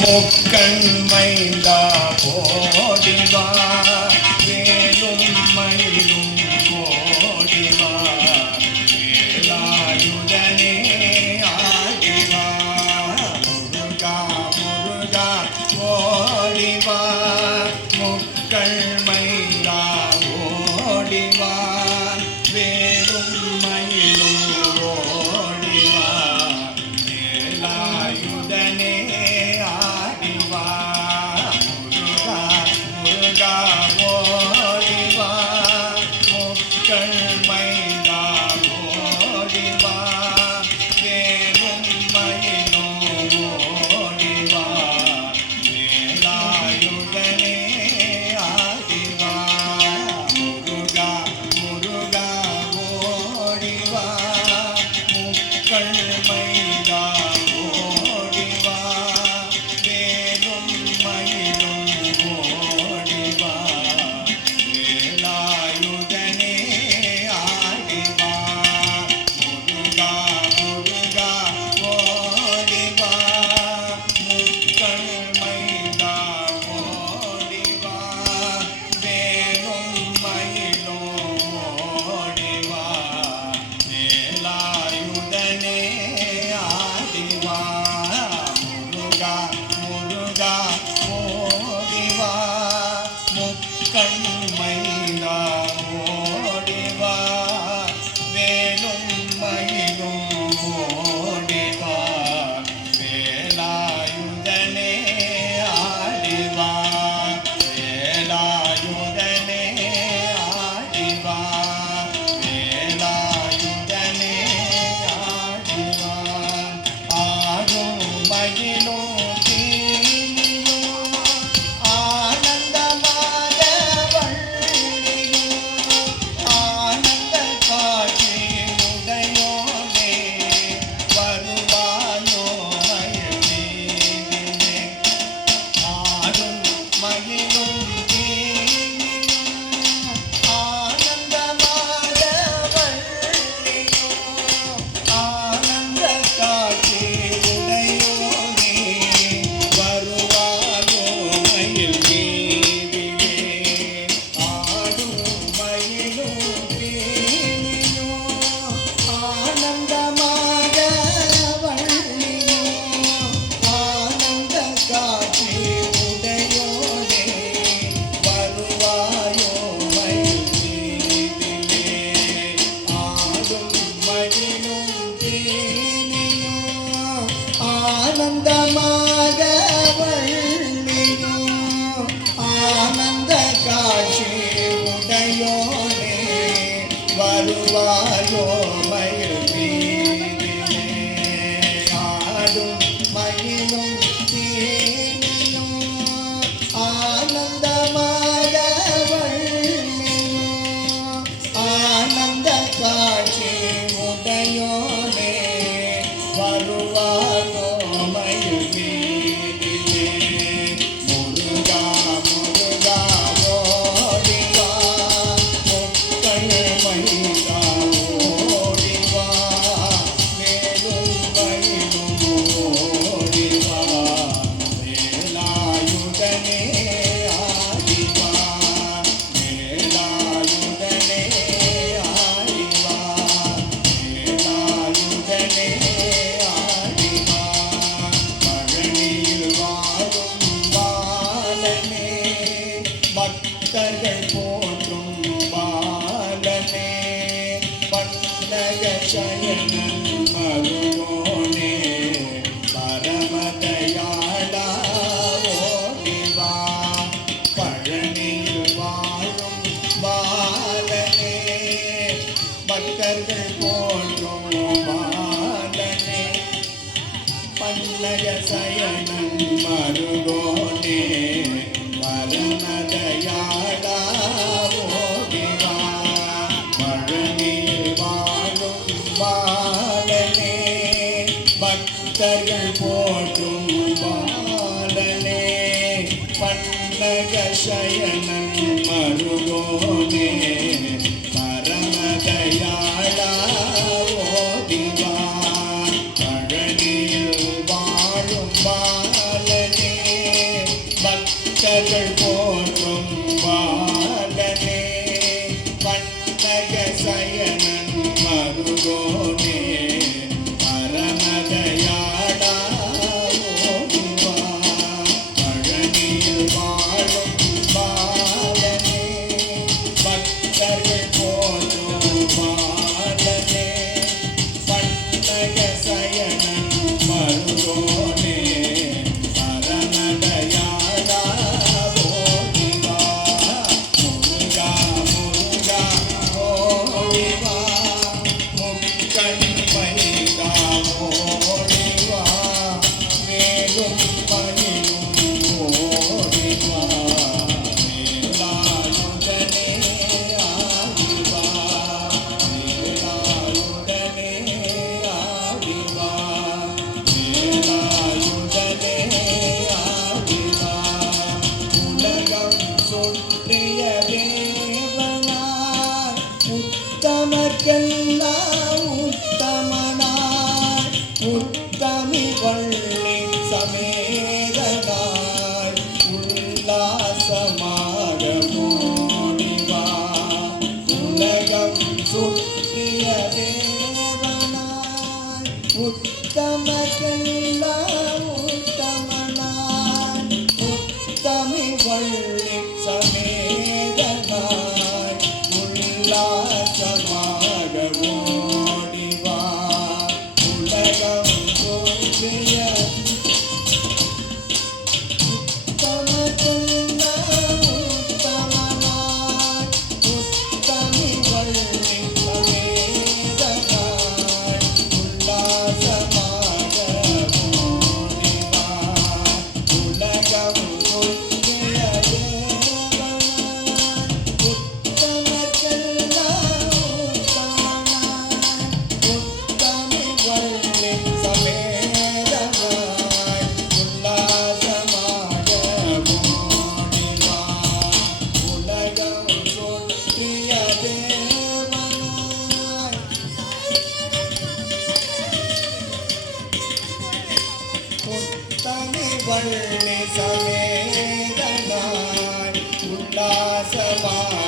முக்கண் மைந்தா ஓடிவா வேலும் மயிலும் ஓடிவா வேலாயுதனே ஆடிவா முருகா முருகா ஓடிவா முக்கண் மைந்தா ஓடிவா வேலும் மயிலும் ஓடிவா வேலாயுதனே ஆடிவா முருகா முருகா ஓடிவா முக்கண் மைந்தா ஓடிவா வேலும் மயிலும் ஓடிவா வேலாயுதனே ஆடிவா முருகா முருகா ஓடிவா முக்கண் மைந்தா ஓடிவா வேலும் மயிலும் ஓடிவா வேலாயுதனே ஆடிவா முருகா முருகா ஓடிவா முக்கண் மைந்தா ஓடிவா வேலும் மயிலும் ஓடிவா வேலாயுதனே ஆடிவா முருகா முருகா ஓடிவா முக்கண் மைந்தா ஓடிவா வேலும் மயிலும் ஓடிவா வேலாயுதனே ஆடிவா வேலாயுதனே ஆடிவா வேலாயுதனே ஆடிவா ஆடும் மயிலும் தீனியும் ஆனந்தமாக வள்ளியும் ஆனந்த காட்சி உடையோனே வருவாயோ மயில் மீதிலே ஆடும் மயிலும் தீனியும் ஆனந்தமாக வள்ளியும் ஆனந்த காட்சி உடையோனே வருவாயோ மயில் மீதிலே ஆடும் மயிலும் தீனியும் ஆனந்தமாக வள்ளியும் ஆனந்த காட்சி உடையோனே வருவாயோ மயில் மீதிலே ஆடும் மயிலும் தீனியும் ஆனந்தமாக வள்ளியும் ஆனந்த காட்சி உடையோனே வருவாயோ மயில் மீதிலே ஆடும் மயிலும் தீனியும் ஆனந்தமாக வள்ளியும் ஆனந்த காட்சி உடையோனே வருவாயோ மயில் மீதிலே முருகா முருகா ஓடிவா முக்கண் மைந்தா ஓடிவா வேலும் மயிலும் ஓடிவா வேலாயுதனே ஆடிவா வேலாயுதனே ஆடிவா வேலாயுதனே ஆடிவா பழனியில் வாழும் பாலனே பக்தர்கள் போற்றும் பாலனே பன்னக சயனன் மருகோனே பரமதயாளா ஓடிவா பழனியில் வாழும் பாலனே பக்தர்கள் போற்றும் பாலனே பன்னக சயனன் மருகோனே பரமதயாளா ஓடிவா பழனியில் வாழும் பாலனே பக்தர்கள் போற்றும் பாலனே பன்னக சயனன் மருகோனே பரமதயாளா ஓடிவா பழனியில் வாழும் பாலனே பாலனே பக்தர்கள் போற்றும் பாலனே பண்டக சயனன் மருகோனே பரமதயாளா ஓடிவா பழனியில் வாழும் பாலனே பக்தர்கள் போற்றும் பாலனே பண்டக சயனன் மருகோனே பரமதயாளா ஓடிவா முருகா முருகா ஓடிவா முக்கணி மனிதா ஓடிவா மேலும் பணியும் ஓடிவா மேலாளுடனே ஆடிவா மேலாளுடனே ஆடிவா மேலாளுடனே ஆடிவா உலகம் சுற்றிய தேவனாய் உத்தமர்க்கெல்லாம் உத்தமனாய் உத்தமி வள்ளி சமேதனாய் உல்லாசமாக ஓடிவா உலகம் சுற்றிய தேவனாய் உத்தமர்க்கெல்லாம் உத்தமனாய் உத்தமி வள்ளி சமேதனாய் உல்லாசமாக ஓடிவா உலகம் தோன்றிய உத்தமர்க்கெல்லாம் உத்தமனாய் உத்தமி வள்ளி சமேதனாய் உல்லாசமாக ஓடிவா உலகம் தோன்றிய தேவனாய் உத்தமர்க்கெல்லாம் உத்தமனாய் உத்தமி வள்ளி சமேதனாய் உல்லாசமாக ஓடிவா உலகம் தோன்றிய தேவனாய் உத்தமி வள்ளி சமேதனாய் உல்லாசமாக